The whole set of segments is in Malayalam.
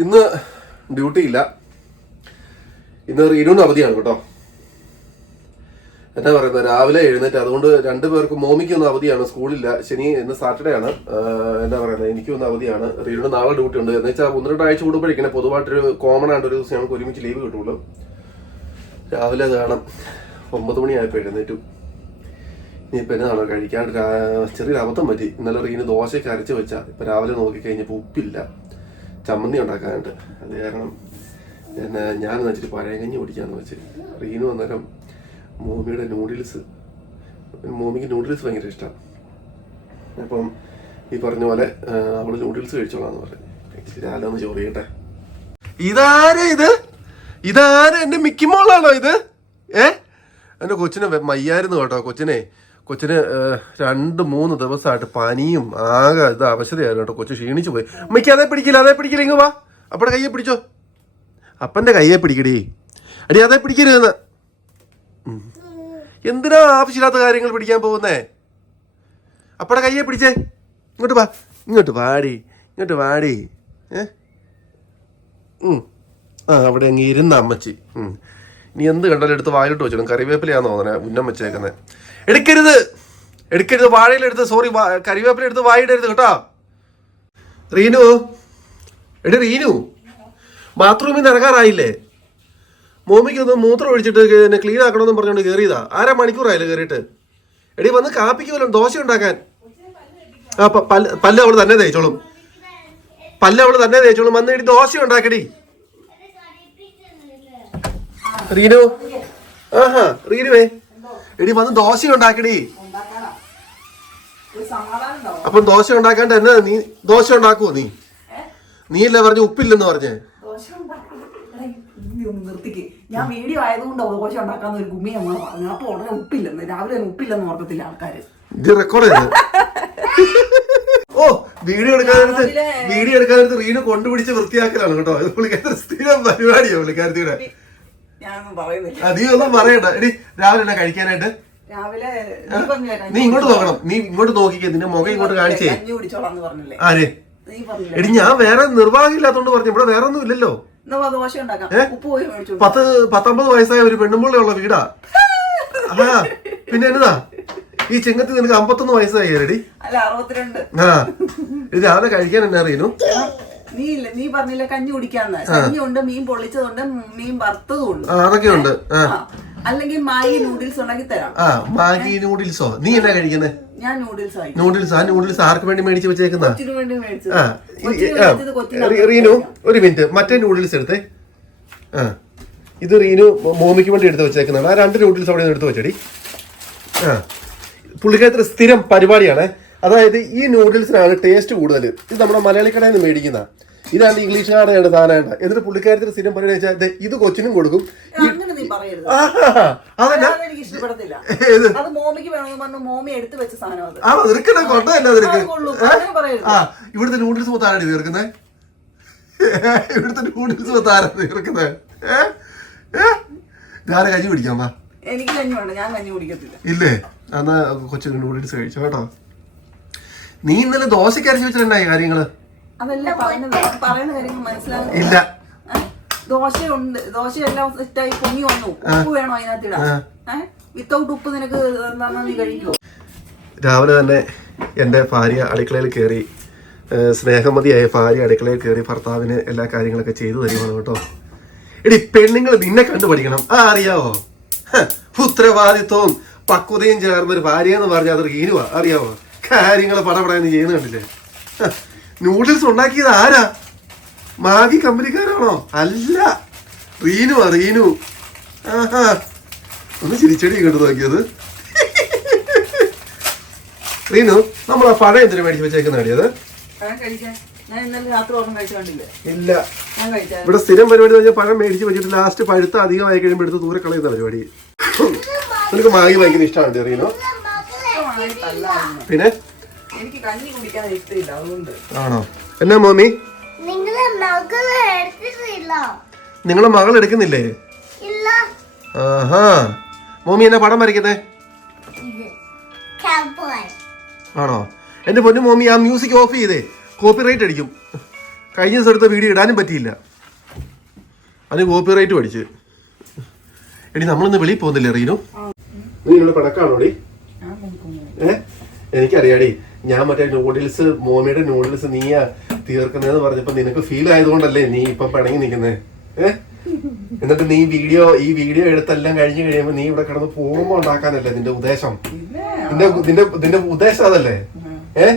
ഇന്ന് ഡ്യൂട്ടി ഇല്ല ഇന്ന് റീനൂന്ന് അവധിയാണ് കേട്ടോ. എന്നാ പറയുന്നത്? രാവിലെ എഴുന്നേറ്റ് അതുകൊണ്ട് രണ്ടു പേർക്ക് മോമിക്ക് ഒന്ന് അവധിയാണ് സ്കൂളില്ല. ശനി ഇന്ന് സാറ്റർഡേ ആണ്. എന്താ പറയുന്നത്? എനിക്കും ഒന്ന് അവധിയാണ്. റീനു നാളെ ഡ്യൂട്ടി ഉണ്ട്. എന്ന് വെച്ചാൽ ഒന്ന് രണ്ടാഴ്ച കൂടുമ്പോഴേക്കും പൊതുവായിട്ടൊരു കോമൺ ആയിട്ട് ഒരു ദിവസം ഞങ്ങൾക്ക് ഒരുമിച്ച് ലീവ് കിട്ടുള്ളൂ. രാവിലെ അത് കാണാം ഒമ്പത് മണിയായപ്പോൾ എഴുന്നേറ്റു. ഇനിയിപ്പോൾ എന്നാണോ കഴിക്കാണ്ട് ചെറിയൊരു അബദ്ധം പറ്റി. ഇന്നലെ റീന് ദോശയ്ക്ക് അരച്ച് വെച്ചാ. ഇപ്പം രാവിലെ നോക്കിക്കഴിഞ്ഞപ്പോൾ ഉപ്പില്ല. ചമ്മന്തി ഉണ്ടാക്കാനുണ്ട്. അത് കാരണം പിന്നെ ഞാൻ വെച്ചിട്ട് പഴയകഞ്ഞി പിടിക്കാന്ന് വെച്ച്. റീനു അന്നേരം മോമിയുടെ നൂഡിൽസ് മോമിക്ക് നൂഡിൽസ് ഭയങ്കര ഇഷ്ടമാണ് അപ്പം ഈ പറഞ്ഞ പോലെ അവൾ നൂഡിൽസ് കഴിച്ചോളാന്ന് പറഞ്ഞു. രാവിലെ ഒന്ന് ചോറ് ചെയ്യട്ടെ. ഇതാരാ ഇത്? ഇതാരാ എന്റെ മിക്കിമോളാണോ ഇത്? ഏ? എന്റെ കൊച്ചിനെ മയ്യായിരുന്നു കേട്ടോ കൊച്ചിനെ. കൊച്ചിന് രണ്ട് മൂന്ന് ദിവസമായിട്ട് പനിയും ആകെ ഇത് അവശതയായിരുന്നു കേട്ടോ. കൊച്ചു ക്ഷീണിച്ചു പോയി. അമ്മയ്ക്ക് അതേ പിടിക്കില്ല അതേ പിടിക്കില്ല ഇങ്ങ് വാ. അപ്പടെ കയ്യെ പിടിച്ചോ. അപ്പന്റെ കയ്യെ പിടിക്കടി. അടി അതേ പിടിക്കരുതെന്ന്. എന്തിനാ ആവശ്യമില്ലാത്ത കാര്യങ്ങൾ പിടിക്കാൻ പോകുന്നേ? അപ്പടെ കയ്യെ പിടിച്ചേ. ഇങ്ങോട്ട് വാ. ഇങ്ങോട്ട് വാടി. ഇങ്ങോട്ട് വാടി. ഏ? ആ അവിടെ അങ്ങ് ഇരുന്ന അമ്മച്ചി. ഇനി എന്ത് കണ്ടാലും എടുത്ത് വായിലിട്ട് വെച്ചു കറിവേപ്പിലയാന്ന് തോന്നുന്നത് ഉന്നം വെച്ചേക്കുന്നത് എടുക്കരുത്. എടുക്കരുത്. വാഴയിലെടുത്ത് സോറി കറിവേപ്പില എടുത്ത് വായിടരുത് കേട്ടോ. റീനു എടി റീനു ബാത്റൂമിൽ ഇറങ്ങാറായില്ലേ? മോമിക്ക് ഒന്ന് മൂത്രം ഒഴിച്ചിട്ട് എന്നെ ക്ലീൻ ആക്കണമെന്ന് പറഞ്ഞുകൊണ്ട് കയറിയതാ ആരാ മണിക്കൂറായില്ലേ കയറിയിട്ട് എടി വന്ന് കാപ്പിക്ക് വല്ലതും ദോശ ഉണ്ടാക്കാൻ. ആ പല്ല് പല്ല് തന്നെ തേച്ചോളും. പല്ല് അവൾ തന്നെ തേച്ചോളും. വന്ന് എടി ദോശ ഉണ്ടാക്കടി. റീനു? ആഹാ റീനുവേ. എടി വന്ന് ദോശ ഉണ്ടാക്കടി. അപ്പം ദോശ ഉണ്ടാക്കാണ്ട് എന്നാ നീ ദോശ ഉണ്ടാക്കുവോ നീ? നീ അല്ലേ പറഞ്ഞു ഉപ്പില്ലെന്ന് പറഞ്ഞേ? നിർത്തിക്ക് ഞാൻ വീഡിയോ ആയതുകൊണ്ട് ദോശ ഉണ്ടാക്കാന്ന് ഒരു ഗുമ്മി നമ്മൾ പറഞ്ഞു. അപ്പൊ ഉടനെ ഉപ്പില്ലെന്ന്. രാവിലെ ഉപ്പില്ലെന്ന് ഓർക്കത്തില്ല ആൾക്കാര്. ഇത് റെക്കോർഡ് ചെയ്ത്? ഓ വീഡിയോ എടുക്കാനടുത്ത് വീഡിയോ എടുക്കാനടുത്ത് റീനു കൊണ്ടുപിടിച്ച് വൃത്തിയാക്കലാണ് കേട്ടോ. അത് പുള്ളിക്കാരത്തെ സ്ഥിരം പരിപാടിയാണ് പുള്ളിക്കാരത്തിയുടെ. ഞാനൊന്നും പറയുന്നില്ല. നീ ഒന്നും പറയണ്ട. എടി രാവിലെ എന്നാ കഴിക്കാനായിട്ട്? രാവിലെ നീ ഇങ്ങോട്ട് നോക്കണം. നീ ഇങ്ങോട്ട് നോക്കിക്കേ. നിന്റെ മുഖം ഇങ്ങോട്ട് കാണിച്ചേ. കഞ്ഞി കുടിച്ചോളാന്ന് പറഞ്ഞില്ലേ? ആര്? നീ പറഞ്ഞില്ലേ? എടി ഞാൻ വേറെ നിർവാഹം ഇല്ലാത്തോണ്ട് പറഞ്ഞു. ഇവിടെ വേറെ ഒന്നും ഇല്ലല്ലോ. എന്നാ ദോശ ഉണ്ടാക്കാം. ഉപ്പ് പോയി മേടിച്ചു പത്ത് പത്തൊമ്പത് വയസ്സായ ഒരു പെണ്ണുമ്പുള്ളിയുള്ള വീടാ. ആ പിന്നെ എന്നതാ? ഈ ചെങ്ങത്തി നിനക്ക് അമ്പത്തൊന്ന് വയസ്സായി അല്ല അറുപത്തിരണ്ട്. ആ. ഇത് രാവിലെ കഴിക്കാൻ എന്നെ അറിയുന്നു. നീ ഇല്ല നീ പറഞ്ഞില്ല കഞ്ഞി കുടിക്കാന്ന്. കഞ്ഞിയുണ്ട് മീൻ പൊള്ളിച്ചതുണ്ട് മീൻ വറുത്തതും ഉണ്ട് അതൊക്കെ. അല്ലെങ്കിൽ മാഗി നൂഡിൽസ് ഉണ്ടാക്കി തരാം. ആ മാഗി നൂഡിൽസോ? നീ എന്നാ കഴിക്കുന്നത് ഞാൻ നൂഡിൽസ് നൂഡിൽസ് ആ നൂഡിൽസ് ആർക്ക് വേണ്ടി മേടിച്ച് വെച്ചേക്കുന്ന? റീനു ഒരു മിനിറ്റ് മറ്റേ നൂഡിൽസ് എടുത്തേ. ആ ഇത് റീനു മോമിക്ക് വേണ്ടി എടുത്ത് വെച്ചേക്കുന്നതാണ് ആ രണ്ട് നൂഡിൽസ് അവിടെ നിന്ന് എടുത്ത് വെച്ചടി. ആ പുള്ളിക്കാരത്തിന് സ്ഥിരം പരിപാടിയാണ്. അതായത് ഈ നൂഡിൽസിനാണ് ടേസ്റ്റ് കൂടുതൽ ഇത് നമ്മുടെ മലയാളി കടയിൽ നിന്ന് മേടിക്കുന്ന. ഇതാണ് ഇംഗ്ലീഷുകാരുടെ സാധനമാണ്. എന്നിട്ട് പുള്ളിക്കാരത്തിന് സ്ഥിരം പറയുന്നത് വെച്ചാൽ ഇത് കൊച്ചിനും കൊടുക്കും. ഇവിടുത്തെ നൂഡിൽസ് മൊത്തം ആരാണ് തീർക്കുന്നത് ഇവിടുത്തെ നൂഡിൽസ് മൊത്തം ആരാണ് തീർക്കുന്നത് ഞാൻ കഞ്ഞി പിടിക്കാം എനിക്ക് കഞ്ഞി വേണ്ട ഞാൻ കഞ്ഞി കുടിക്കത്തില്ല. ഇല്ലേ? എന്നാ കൊച്ചു നൂഡിൽസ് കഴിച്ചോ കേട്ടോ. നീ ഇന്നലെ ദോശയ്ക്ക് അരച്ചു വെച്ചിട്ടുണ്ടായി കാര്യങ്ങൾ? അതല്ല പറയുന്ന കാര്യങ്ങൾ മനസ്സിലാകും ഇല്ല. ദോശയുണ്ട്. ദോശയെല്ലാം സെറ്റായി പൊങ്ങി വന്നു. ഉപ്പ് വേണോ അതിനകത്ത് ഇടാൻ? വിത്തൗട്ട് ഉപ്പ് നിനക്ക് നീ കഴിക്കുമോ രാവിലെ തന്നെ എന്റെ ഭാര്യ അടുക്കളയിൽ കയറി സ്നേഹമതിയായ ഭാര്യ അടുക്കളയിൽ കയറി ഭർത്താവിന് എല്ലാ കാര്യങ്ങളൊക്കെ ചെയ്തു തരുവാണ് കേട്ടോ. എടി പെണ്ണുങ്ങൾ നിന്നെ കണ്ടുപഠിക്കണം. ആ അറിയാവോ? ഉത്തരവാദിത്വവും പക്വതയും ചേർന്നൊരു ഭാര്യ എന്ന് പറഞ്ഞാൽ അതൊരു ഹീനുവാ അറിയാവോ? കാര്യങ്ങൾ പടപടാന്ന് ചെയ്യുന്ന കണ്ടില്ലേ? നൂഡിൽസ് ഉണ്ടാക്കിയത് ആരാ? മാഗി കമ്പനിക്കാരാണോ? അല്ല. റീനു ആ റീനു. ആഹാ. ഒന്ന് ചിരിച്ചടി കണ്ടു നോക്കിയത്. റീനു നമ്മൾ ആ പഴം എന്തിനു മേടിച്ച് വെച്ചേക്കുന്ന അടിയത് ഞാൻ ഇന്നലെ രാത്രി ഓർമ്മ കഴിച്ചു കണ്ടില്ലേ? ഇല്ല. ഇവിടെ സ്ഥിരം പരിപാടി വെച്ചാൽ പഴം മേടിച്ച് വെച്ചിട്ട് ലാസ്റ്റ് പഴുത്ത അധികമായി കഴിയുമ്പോൾ എടുത്ത് ദൂരെ കളയുന്ന പരിപാടി. നിനക്ക് മാഗി ഭയങ്കര ഇഷ്ടമാണ് റീനു? പിന്നെ? എനിക്ക് കഞ്ഞി കുടിക്കാൻ ഇഷ്ടമില്ല അതുകൊണ്ട്. ആണോ? എന്നാ മോമി? നിങ്ങളെ മകൾ എടുത്തിട്ടില്ല. നിങ്ങളെ മകൾ എടുക്കുന്നില്ലേ? ഇല്ല. ആഹാ. മോമി എന്നാ പടം വരയ്ക്കുന്നേ? ആണോ? എന്റെ പൊന്നു മോമി ആ മ്യൂസിക് ഓഫ് ചെയ്തേ. കോപ്പി റൈറ്റ് അടിക്കും. കഴിഞ്ഞ ദിവസം എടുത്ത വീഡിയോ ഇടാനും പറ്റിയില്ല. അതിന് കോപ്പിറൈറ്റ് പഠിച്ച് എടി നമ്മളിന്ന് വെളിയിൽ പോകുന്നില്ലേ റീനു? നീ ഇവിടെ പടക്കാണോടി. ഏ? എനിക്കറിയാടി ഞാൻ മറ്റേ നൂഡിൽസ് മോമിയുടെ നൂഡിൽസ് നീയാ തീർക്കുന്നതെന്ന് പറഞ്ഞപ്പോ നിനക്ക് ഫീൽ ആയതുകൊണ്ടല്ലേ നീ ഇപ്പൊ പിണങ്ങി നിൽക്കുന്നേ? ഏഹ് എന്നിട്ട് നീ വീഡിയോ ഈ വീഡിയോ എടുത്തെല്ലാം കഴിഞ്ഞു കഴിയുമ്പോ നീ ഇവിടെ കിടന്ന് പോകുമ്പോ ഉണ്ടാക്കാനല്ലേ നിന്റെ ഉദ്ദേശം? നിന്റെ നിന്റെ നിന്റെ ഉദ്ദേശം അതല്ലേ? ഏഹ്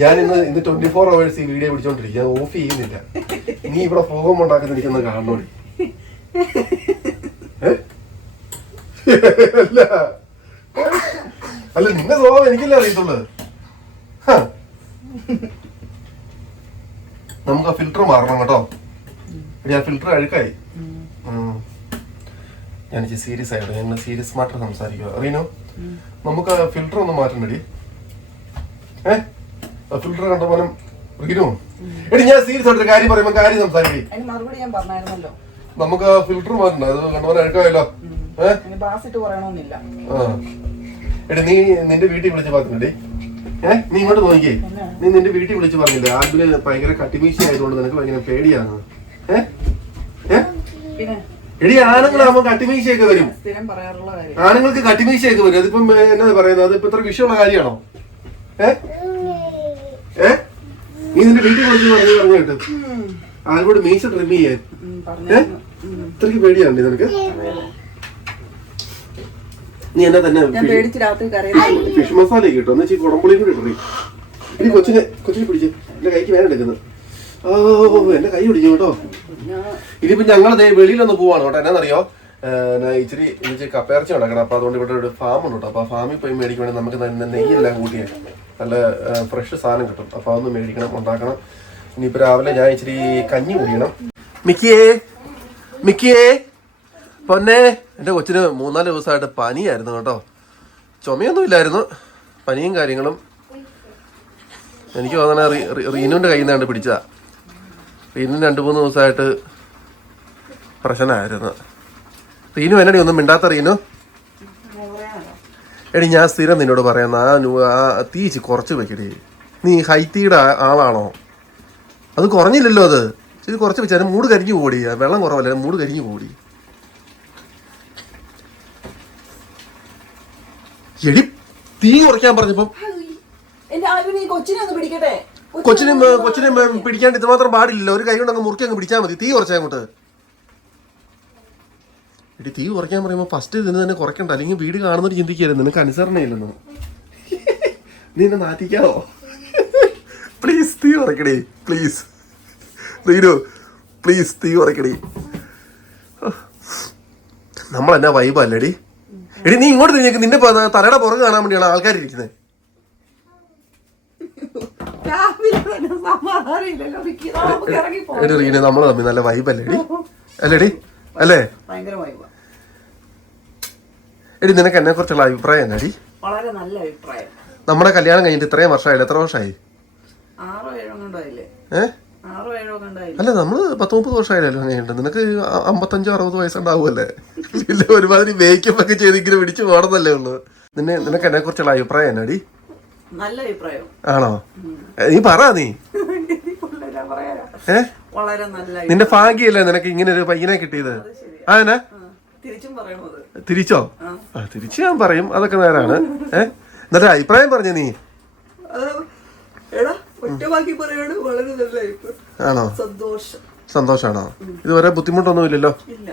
ഞാൻ ഇന്ന് ഇന്ന് ട്വന്റി ഫോർ അവേഴ്സ് ഈ വീഡിയോ പിടിച്ചോണ്ടിരിക്കും ഞാൻ ഓഫ് ചെയ്യുന്നില്ല. നീ ഇവിടെ പോകുമ്പോ ഉണ്ടാക്കുന്ന എനിക്കൊന്ന് കാണണോടി. അല്ല നിന്റെ സ്വഭാവം എനിക്കല്ലേ അറിയത്തുള്ളൂ. നമുക്ക് ആ ഫിൽറ്റർ മാറണം കേട്ടോ. ആ ഫിൽറ്റർ അഴുക്കായി. ഞാൻ സീരിയസ് ആയിട്ട് ഞങ്ങൾ സീരിയസ് മാറ്റർ സംസാരിക്കുക അറിയണോ നമുക്ക് ആ ഫിൽറ്റർ ഒന്ന് മാറ്റണ്ടടി. ഏ? ആ ഫിൽറ്റർ കണ്ട പോലും റീനോ. എടി ഞാൻ സീരിയസ് ആയിട്ട് കാര്യം പറയുമ്പോ കാര്യം സംസാരിക്കേ. അതിന് മറുപടി ഞാൻ പറഞ്ഞായിരുന്നല്ലോ. നമുക്ക് ആ ഫിൽറ്റർ മാറ്റണ്ട? അത് കണ്ടപോലെ അഴുക്കായല്ലോ. ഏഹ് എടി നീ നിന്റെ വീട്ടിൽ വിളിച്ച് പറഞ്ഞില്ലേ ഏ നീ ഇങ്ങോട്ട് നോക്കിയേ നീ നിന്റെ വീട്ടിൽ വിളിച്ച് പറഞ്ഞില്ലേ ആൽബിൽ ഭയങ്കര കട്ടിമീശ ആയതുകൊണ്ട് നിനക്ക് ഭയങ്കര പേടിയാണ്. ഏ? ഏ? പിന്നെ? എടി ആണുങ്ങളാകുമ്പോ കട്ടിമീശയൊക്കെ വരും. സ്ഥിരം പറയാറുള്ള കാര്യം. ആണുങ്ങൾക്ക് കട്ടിമീശയൊക്കെ വരും. അതിപ്പം എന്നാ പറയുന്നത്? അതിപ്പോ ഇത്ര വിഷയമുള്ള കാര്യമാണോ? ഏഹ് ഏ? നീ നിന്റെ വീട്ടിൽ വിളിച്ച് പറഞ്ഞു പറഞ്ഞു കേട്ടു. ആരോട് മീശ ട്രിം ചെയ്യാൻ ഏഹ്. ഇത്രയ്ക്ക് പേടിയാണ് നിനക്ക്? നീ എന്നെ തന്നെ ഫിഷ് മസാല കിട്ടും എന്ന് വെച്ചാൽ കുടംപുളിയും കൂടി ഇട്ടു ഇനി കൊച്ചിനെ കൊച്ചിനെ പിടിച്ച് എന്റെ കൈക്ക് വേദന എടുക്കുന്നത്. ഓ എന്റെ കൈ പിടിച്ചു കേട്ടോ. ഇനിയിപ്പോ ഞങ്ങൾ വെളിയിലൊന്ന് പോവാണ് കേട്ടോ. എന്നാന്നറിയോ? ഇച്ചിരി ഇച്ചിരി കപ്പയിറച്ചി ഉണ്ടാക്കണം. അപ്പൊ അതുകൊണ്ട് ഇവിടെ ഒരു ഫാം ഉണ്ട് കേട്ടോ. അപ്പൊ ആ ഫാമിൽ പോയി മേടിക്കുവാണെങ്കിൽ നമുക്ക് തന്നെ നെയ്യെല്ലാം കൂട്ടിയ നല്ല ഫ്രഷ് സാധനം കിട്ടും. അപ്പൊ അതൊന്ന് മേടിക്കണം ഉണ്ടാക്കണം. ഇനിയിപ്പോ രാവിലെ ഞാൻ ഇച്ചിരി കഞ്ഞി കുടിക്കണം. മിക്കിയേ മിക്കിയേ പൊന്നെ. എന്റെ കൊച്ചിന് മൂന്നാൽ ദിവസമായിട്ട് പനിയായിരുന്നു കേട്ടോ. ചുമയൊന്നും ഇല്ലായിരുന്നു പനിയും കാര്യങ്ങളും. എനിക്ക് റീ- റീനുവിന്റെ കയ്യിൽ നിന്നാണ്ട് പിടിച്ചതാ. റീനു രണ്ട് മൂന്ന് ദിവസമായിട്ട് പ്രശ്നമായിരുന്നു. റീനു എന്നടി ഒന്നും മിണ്ടാത്ത റീനു? എടി ഞാൻ സ്ഥിരം നിന്നോട് പറയാം ആ ആ തീച്ച് കുറച്ച് വെക്കടി. നീ ഹൈത്തീടെ ആളാണോ? അത് കുറഞ്ഞില്ലല്ലോ അത്. ഇത് കുറച്ച് വെച്ചാൽ മൂട് കരിഞ്ഞു കൂടി വെള്ളം കുറവല്ല മൂട് കരിഞ്ഞു പോടി. എടി തീ കുറയ്ക്കാൻ പറഞ്ഞപ്പം കൊച്ചിനും കൊച്ചിനും പിടിക്കാണ്ട് ഇത്രമാത്രം പാടില്ലല്ലോ. ഒരു കൈ കൊണ്ട് അങ്ങ് മുറുക്കി അങ്ങ് പിടിച്ചാൽ മതി. തീ കുറച്ചാൽ അങ്ങോട്ട്. എടി തീ കുറയ്ക്കാൻ പറയുമ്പോൾ ഫസ്റ്റ് ഇതിന് തന്നെ കുറയ്ക്കണ്ട. അല്ലെങ്കിൽ വീട് കാണുന്നൊരു ചിന്തിക്കരുത്. നിനക്ക് അനുസരണയില്ലെന്ന് നീ എന്നെ നാറ്റിക്കാവോ? പ്ലീസ് തീ കുറയ്ക്കടേ. പ്ലീസ് റീനു പ്ലീസ് തീ കുറയ്ക്കടേ. നമ്മളെന്നാ വൈബല്ലേടി എടി നീ ഇങ്ങോട്ട് തിരിഞ്ഞേക്ക് നിന്റെ തലയുടെ പുറകെ കാണാൻ വേണ്ടിയാണ് ആൾക്കാർ ഇരിക്കുന്നത്. എടി റീന നമ്മൾ തമ്മിൽ നല്ല വൈബല്ലേടി അല്ലേടി അല്ലേ? വൈബ. എടി നിനക്ക് എന്നെ കുറിച്ചുള്ള അഭിപ്രായം എന്നാടി വളരെ നല്ല അഭിപ്രായം. നമ്മുടെ കല്യാണം കഴിഞ്ഞിട്ട് ഇത്രയും വർഷമായില്ല? എത്ര വർഷമായി? ആറോ ഏഴോ കണ്ടായില്ലേ അല്ല നമ്മൾ പത്ത് മുപ്പത് വർഷമായാലും അങ്ങനെയുണ്ട് നിനക്ക് അമ്പത്തഞ്ചോ അറുപത് വയസ്സുണ്ടാവുമല്ലേ? ഇല്ല ഒരുമാതിരി മേക്കപ്പ് ഒക്കെ ചെയ്തിങ്ങനെ പിടിച്ചു പോകണമെന്നല്ലേ ഉള്ളൂ. നിന്നെ നിനക്ക് എന്നെ കുറിച്ചുള്ള അഭിപ്രായം എന്നാടി? നല്ല അഭിപ്രായം. ആണോ? നീ പറ നീ. ഏ? നിന്റെ ഭാഗ്യല്ലേ നിനക്ക് ഇങ്ങനെ ഒരു പയ്യനെ കിട്ടിയത്? ആ എന്നാ? തിരിച്ചും ആ. തിരിച്ചു ഞാൻ പറയും. അതൊക്കെ നേരാണ്. ഏ? എന്നിട്ട് അഭിപ്രായം പറഞ്ഞു നീ. എടാ ഒറ്റവാക്കി പറയാണ്. വളരെ നല്ല അഭിപ്രായം ആണോ? സന്തോഷം. സന്തോഷാണോ? ഇതുവരെ ബുദ്ധിമുട്ടൊന്നും ഇല്ലല്ലോ ഇല്ല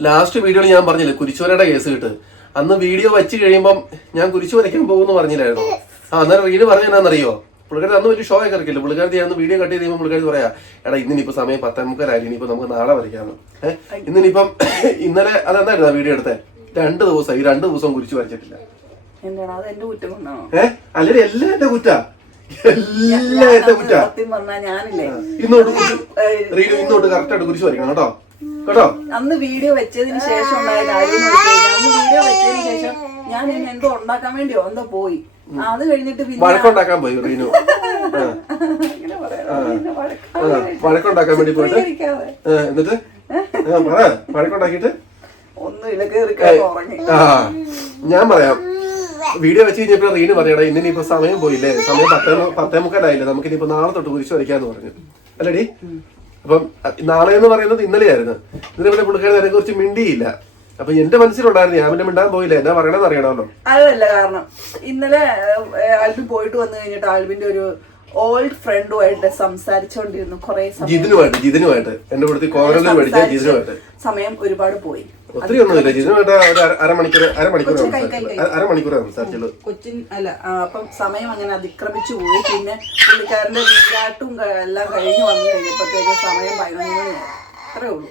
ലാസ്റ്റ് വീഡിയോയിൽ ഞാൻ പറഞ്ഞില്ലേ കുരിശുവരയുടെ കേസ് കിട്ട്. അന്ന് വീഡിയോ വെച്ച് കഴിയുമ്പം ഞാൻ കുരിശു വരയ്ക്കാൻ പോകുമെന്ന് പറഞ്ഞില്ലായിരുന്നു. ആ അന്നേരം വീട് പറഞ്ഞ എന്നാണെന്നറിയോ പുള്ളിക്കാരി അന്ന് വലിയ ഷോ ഒക്കെ ഇറക്കില്ല പുള്ളിക്കാരി അന്ന് വീഡിയോ കട്ട് ചെയ്യുമ്പോൾ കഴിയുമ്പോൾ പുള്ളിക്കാരി പറയാ എടാ ഇന്നിനിപ്പോ സമയം പത്തേ മുക്കാലായി ഇനിയിപ്പോ നമുക്ക് നാളെ വരയ്ക്കാന്ന്. ഏഹ് ഇന്നിനിപ്പം ഇന്നലെ അതെന്തായിരുന്നു വീഡിയോ എടുത്തേ? രണ്ട് ദിവസം ഈ രണ്ട് ദിവസം കുരിശു വരച്ചിട്ടില്ല. ഏഹ് അല്ലെങ്കിൽ എല്ലാം എന്റെ കുറ്റ. എല്ലാം എന്റെ കുറ്റ സത്യം പറഞ്ഞാ ഞാനില്ലേ ഇന്നോട്ട് റീനു ഇന്നോട്ട് കറക്റ്റ് ആയിട്ട് കുരിശ് വരയ്ക്കണം കേട്ടോ? കേട്ടോ? അന്ന് വീഡിയോ വെച്ചതിന് ശേഷം ഉണ്ടായ കാര്യം എന്ന് വെച്ച് കഴിഞ്ഞാൽ അന്ന് വീഡിയോ വെച്ചതിന് ശേഷം ഞാൻ എന്തോ ഉണ്ടാക്കാൻ വേണ്ടിയോ എന്തോ പോയി. അത് കഴിഞ്ഞിട്ട് പിന്നെ വഴക്കുണ്ടാക്കാൻ പോയി റീനു. ആ. പിന്നെ വഴക്ക്. വഴക്കുണ്ടാക്കാൻ വേണ്ടി പോയിട്ട്. ആ, എന്നിട്ട്? ആ, പറ വഴക്കുണ്ടാക്കിയിട്ട്? ഒന്നുമില്ല കേറി കേറി ഉറങ്ങി. ആ ഞാൻ പറയാം. വീഡിയോ വെച്ച് കഴിഞ്ഞപ്പോ റീന് പറയടാ ഇന്നിനിപ്പോ സമയം പോയില്ലേ? സമയം പത്തേ പത്തേ മുക്കാലായില്ലേ? നമുക്ക് ഇനിയിപ്പോ നാളെ തൊട്ട് കുരിശ് വരയ്ക്കാന്ന് പറഞ്ഞു. അല്ലടി അപ്പം നാളെ എന്ന് പറയുന്നത് ഇന്നലെയായിരുന്നു. ഇന്നലെ പിന്നെ പുള്ളിക്കാരൻ അതിനെ കുറിച്ച് മിണ്ടിയില്ല. അപ്പൊ എന്റെ മനസ്സിലുണ്ടായിരുന്നു ഞാൻ പിന്നെ മിണ്ടാൻ പോയില്ല. എന്നാ പറയണെന്ന് അറിയണമല്ലോ. അതല്ല കാരണം ഇന്നലെ ആൽബി ആൽബിൻ പോയിട്ട് വന്നു കഴിഞ്ഞിട്ട് ആൽബിന്റെ ഒരു ഓൾഡ് ഫ്രണ്ടുമായിട്ട് സംസാരിച്ചോണ്ടിരുന്നു കൊറേ ജിതിനുമായിട്ട് ജിതിനുമായിട്ട്. എന്റെ കൂടുതൽ കോരലിൽ പഠിച്ച ജിതിനുമായിട്ട്. സമയം ഒരുപാട് പോയി. ഒത്തിരി ഒന്നുമില്ല ജിതിനുമായിട്ട് ഒരു അര- അരമണിക്കൂർ സംസാരിച്ചുള്ളൂ. കൊച്ചിൻ അല്ല അപ്പം സമയം അങ്ങനെ അതിക്രമിച്ചു പോയി. പിന്നെ പുള്ളിക്കാരന്റെ വീടാട്ടും എല്ലാം കഴിഞ്ഞു വന്നു കഴിഞ്ഞപ്പോഴത്തേക്ക് സമയം പതിനൊന്ന് മണിയായി അത്രേ ഉള്ളൂ.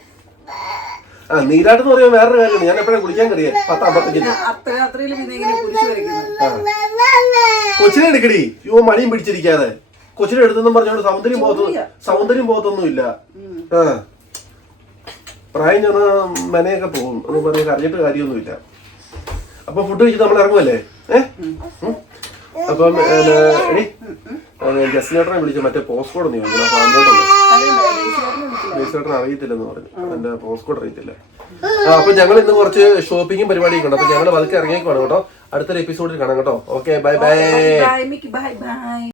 ആ നീരാട്ട് എന്ന് പറയുമ്പോൾ വേറൊരു കാര്യമാണ് ഞാൻ എപ്പോഴും കുളിക്കാൻ കറിയേ പത്ത് അമ്പത്തഞ്ചിന് അർദ്ധരാത്രിയിൽ പിന്നെ ഇങ്ങനെ കുരിശ് വരയ്ക്കുന്നത്. കൊച്ചിനെ എടുക്കടി. യോ മണിയും പിടിച്ചിരിക്കാതെ. കൊച്ചിനെ എടുത്തെന്നും പറഞ്ഞോണ്ട് സൗന്ദര്യം പോകത്തൊന്നും സൗന്ദര്യം പോകത്തൊന്നുമില്ല. ആ. പ്രായം ചെന്ന മെനയൊക്കെ പോകും. എന്ന് പറഞ്ഞ് അറിഞ്ഞിട്ട് കാര്യമൊന്നുമില്ല. അപ്പൊ ഫുഡ് കഴിച്ചിട്ട് നമ്മൾ ഇറങ്ങുമല്ലേ ഏഹ് അപ്പം ജസ്റ്റിനേട്ടറെ എടി ജസ്റ്റിനേട്ടനെ വിളിച്ചു? മറ്റേ പോസ്റ്റ് കോഡ് ഒന്ന് ചോദിക്കണം അപ്പൊ അങ്ങോട്ടൊന്ന് അറിയത്തില്ലെന്ന് പറഞ്ഞു. എന്റെ പോസ്റ്റ് കോഡ് അറിയത്തില്ല. ആ, അപ്പൊ ഞങ്ങൾ ഇന്ന് കുറച്ച് ഷോപ്പിങ്ങും പരിപാടിയൊക്കെ ഉണ്ട്. അപ്പൊ ഞങ്ങൾ പതുക്കെ ഇറങ്ങിയേക്കുവാണ് കേട്ടോ. അടുത്തൊരു എപ്പിസോഡിൽ കാണാം കേട്ടോ. Okay bye bye bye bye bye